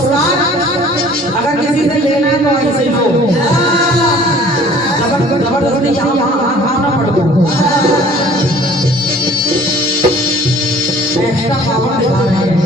पुरस्कार अगर किसी से लेना है तो ऐसे ही लो, जबरदस्ती यहाँ मारना पड़ेगा। एक्स्ट्रा पावर दिखा रहे हैं।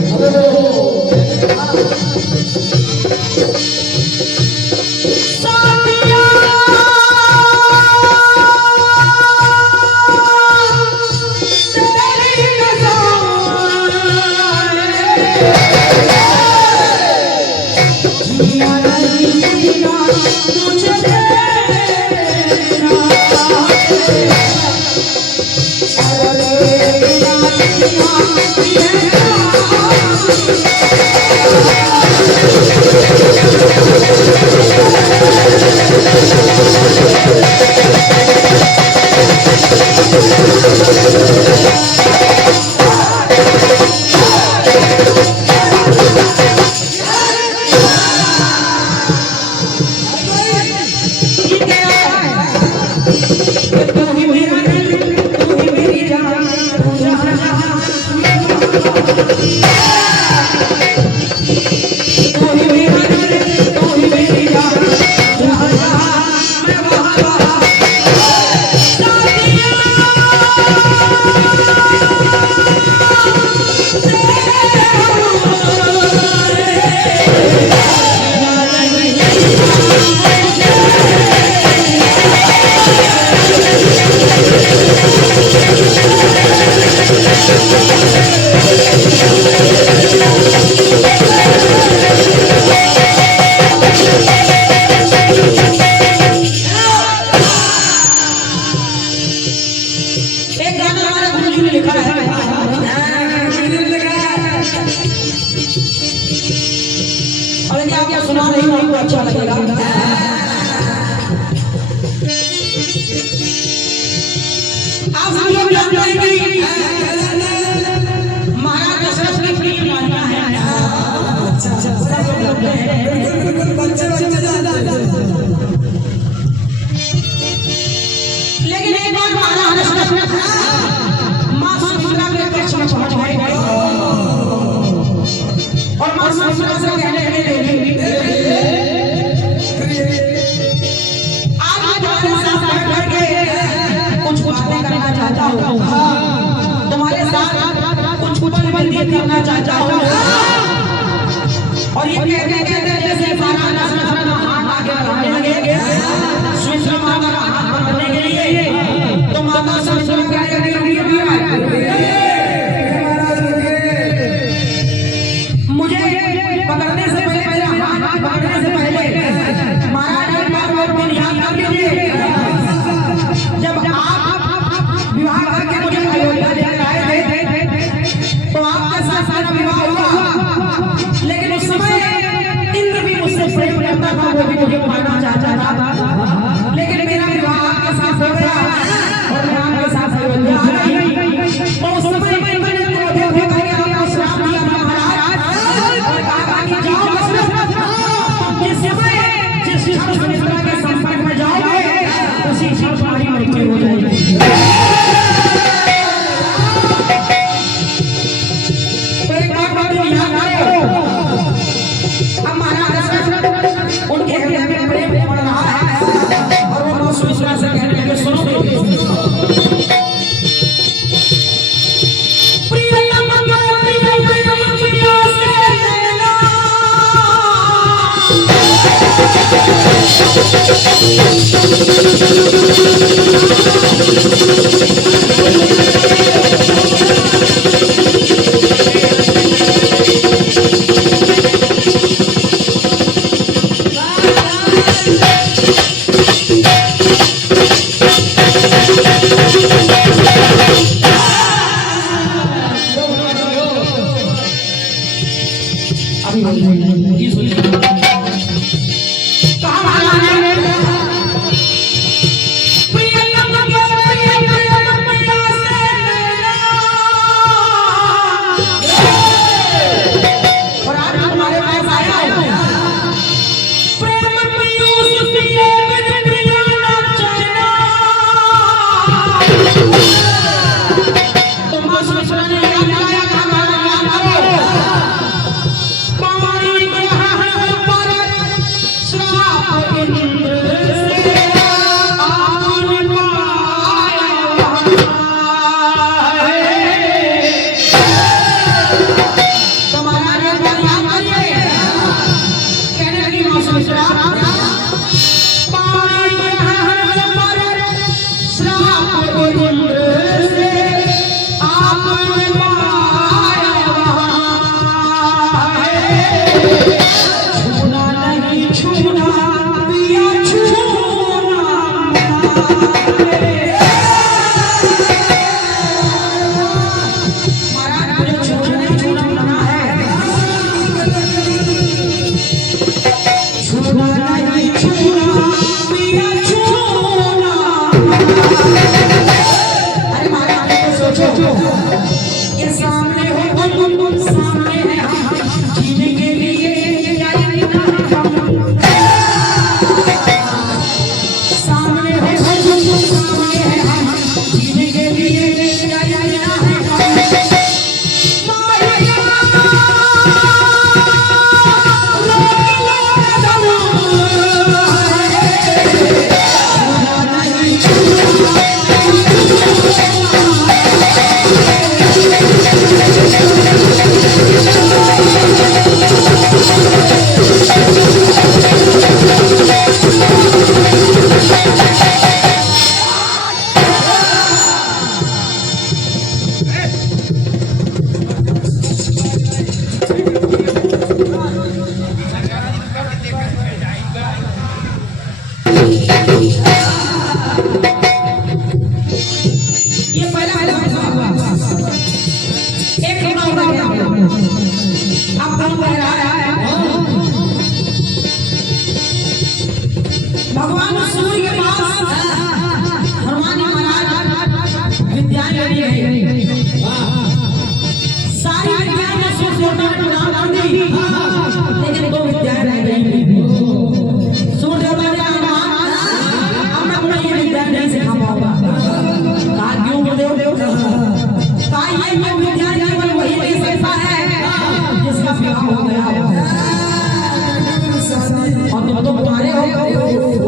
अच्छा लगेगा। आप हम लोग जानते हैं कि महाराज दशरथ की प्रिय मान्या है। लेकिन एक बार महाराज दशरथ माँ सुमित्रा के कक्ष में पहुंच गए और माँ सुमित्रा से कहने लगे तुम्हारे साथ कुछ बातें करना चाहता हूँ। और ये कहते जैसे हाथ आगे बढ़ाने लगे सुमित्रा माता का हाथ पकड़ने के लिए, तो माता सुमित्रा मुझे पकड़ने से पहले, हाथ पकड़ने से पहले महाराज एक बार और दिन याद कर लीजिए, जब आप विवाह करके मुझे अयोध्या लेकर आए थे तो आपके साथ सारा विवाह हुआ, लेकिन उस समय इंद्र भी मुझसे प्रेम करता था, वो भी मुझे पाना चाहता था, लेकिन मेरा विवाह आपके साथ हो गया और मैं आपके साथ अयोध्या आ गई। तो उस समय मैंने क्रोधित होकर आपको श्राप दिया था महाराज, और कहा कि जाओ जिस समय जिस सुमित्रा के संपर्क में जाओगे उसी क्षण तुम्हारी मृत्यु हो जाएगी। तो एक बात याद करो, अब महाराज दशरथ उनके हृदय में प्रेम बढ़ रहा है और वो सुमित्रा से कहने लगे, सुनो भगवान सूर्य के पास हनुमान जी महाराज विद्याएं लेने गए। सारी विद्याएं ने सूर्य देवता को प्रदान कर दी, लेकिन दो विद्याएं रह गई। सूर्य देवता ने कहा अब मैं तुम्हें ये विद्या नहीं सिखा पाऊंगा। कहा क्यों गुरुदेव? कहा ये विद्या केवल वही नहीं सकता है जिसका विवाह हो गया और तुम तो तुम्हारे हो,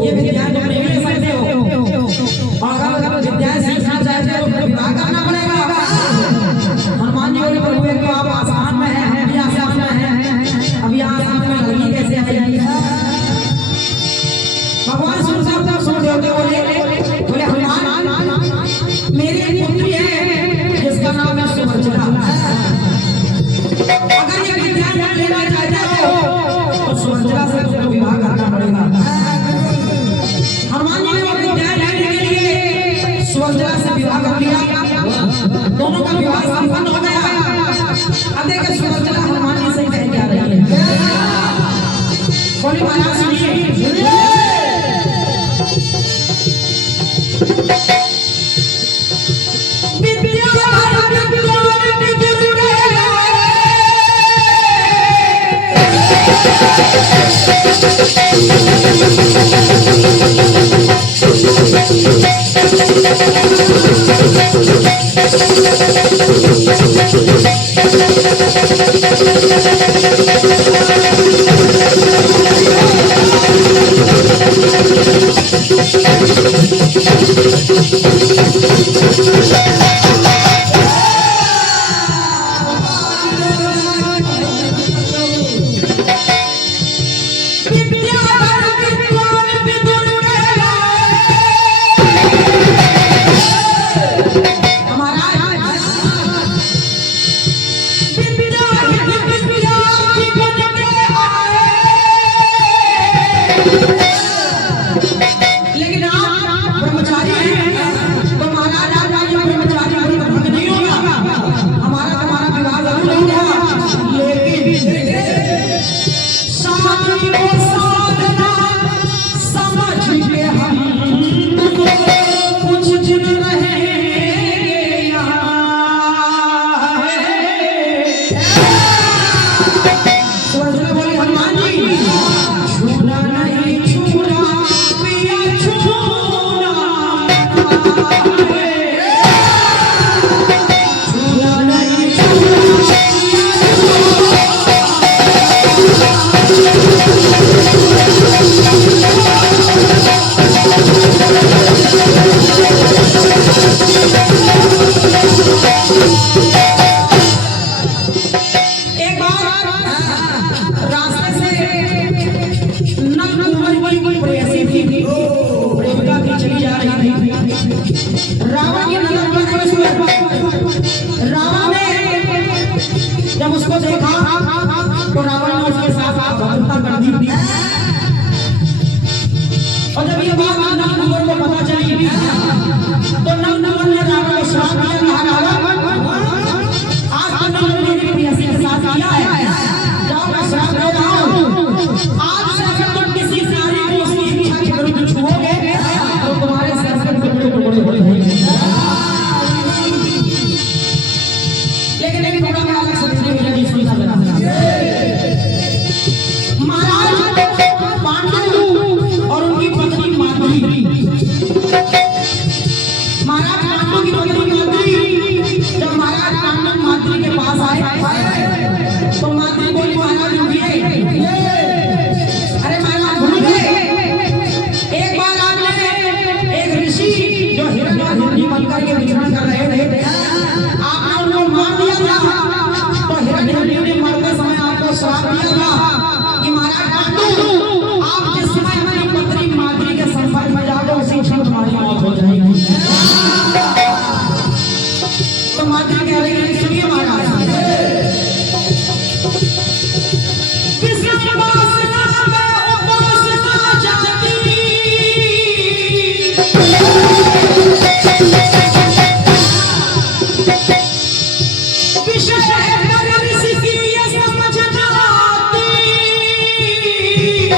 ये विद्या तुम नहीं ले सकते हो। और अगर विद्या सीखना चाहते हो तो विवाह करना पड़ेगा। हनुमान जी बोले प्रभु एक तो आप आसमान में हैं, हम भी आसमान में हैं, अभी आसमान में लड़की कैसे आएगी? भगवान सूर्य देवता बोले हनुमान मेरी एक पुत्री है जिसका नाम है सुभद्रा। अगर ये विद्या लेना चाहते हो तो सुभद्रा से तुमको विवाह करना पड़ेगा। हनुमान जी ने वो विद्या लेने के लिए सुभद्रा से विवाह कर लिया। दोनों का विवाह संपन्न हो गया। अब देखिए सुभद्रा हनुमान जी से कह जा रही है, बोली महाराज सुनिए,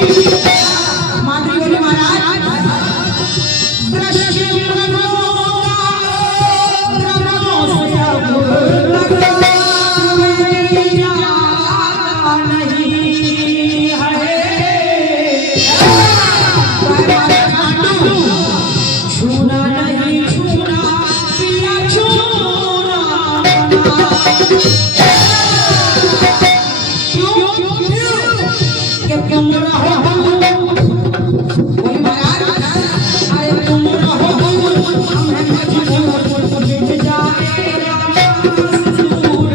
माधुरी बोली महाराज दृश्य छूना नहीं छूना पिया छूना क्यों तुम रहो बोली महाराज अरे तुम रहो हम हैं मजबूर मिट जाए रामसूर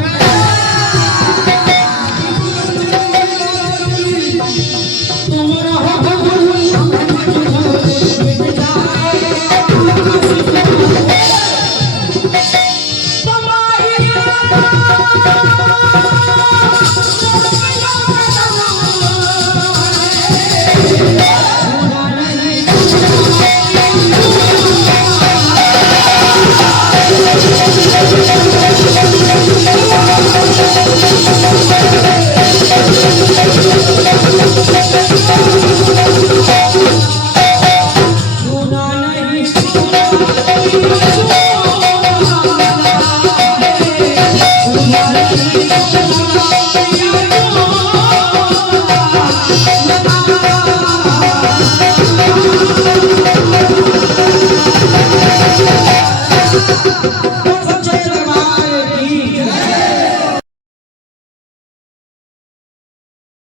तुम रहो हम हैं मजबूर मिट जाए